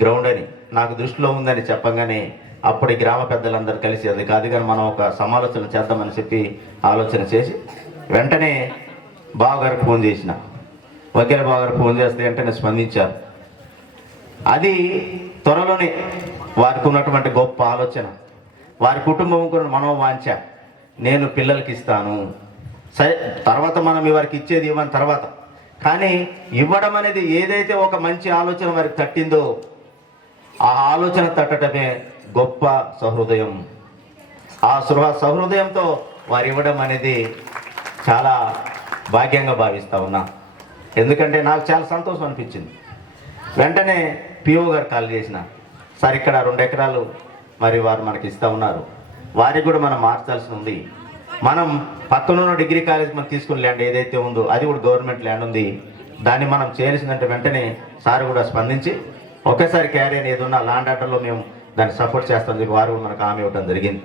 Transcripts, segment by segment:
Ground అని. నాకు దృష్టిలో ఉందని చెప్పగానే అప్పటి గ్రామ పెద్దలందరూ కలిసి అది కాదు కానీ మనం ఒక సమాలోచన చేద్దామని చెప్పి ఆలోచన చేసి వెంటనే బావగారికి ఫోన్ చేసిన. వకీల బావగారు ఫోన్ చేస్తే వెంటనే స్పందించారు. అది త్వరలోనే వారికి ఉన్నటువంటి గొప్ప ఆలోచన. వారి కుటుంబం కూడా మనోవాంఛ. నేను పిల్లలకి ఇస్తాను. సరే తర్వాత మనం ఇవారికి ఇచ్చేది ఇవ్వని తర్వాత. కానీ ఇవ్వడం అనేది ఏదైతే ఒక మంచి ఆలోచన వారికి తట్టిందో ఆ ఆలోచన తట్టడమే గొప్ప సహృదయం. ఆ సృహ సహృదయంతో వారు ఇవ్వడం అనేది చాలా భాగ్యంగా భావిస్తా ఉన్నా. ఎందుకంటే నాకు చాలా సంతోషం అనిపించింది. వెంటనే పిఓ గారు కాల్ చేసిన సార్ ఇక్కడ రెండు ఎకరాలు మరి వారు మనకి ఇస్తా ఉన్నారు. వారికి కూడా మనం మార్చాల్సి ఉంది. మనం పక్కనున్న డిగ్రీ కాలేజ్ మనం తీసుకున్న ల్యాండ్ ఏదైతే ఉందో అది కూడా గవర్నమెంట్ ల్యాండ్ ఉంది. దాన్ని మనం చేయాల్సిందంటే వెంటనే సార్ కూడా స్పందించి ఒకేసారి క్యారియర్ ఏదన్నా లాండ్ ఆర్డర్లో మేము దాన్ని సపోర్ట్ చేస్తాం. చెప్పి వారు మనకు హామీ ఇవ్వడం జరిగింది.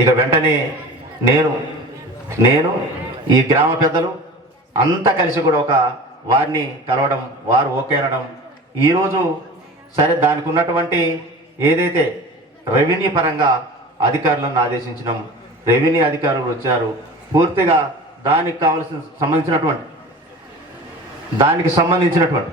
ఇక వెంటనే నేను నేను ఈ గ్రామ పెద్దలు అంతా కలిసి కూడా ఒక వారిని కలవడం వారు ఓకే అనడం. ఈరోజు సరే దానికి ఉన్నటువంటి ఏదైతే రెవెన్యూ పరంగా అధికారులను ఆదేశించినాం రెవెన్యూ అధికారులు వచ్చారు. పూర్తిగా దానికి కావలసిన సంబంధించినటువంటి దానికి సంబంధించినటువంటి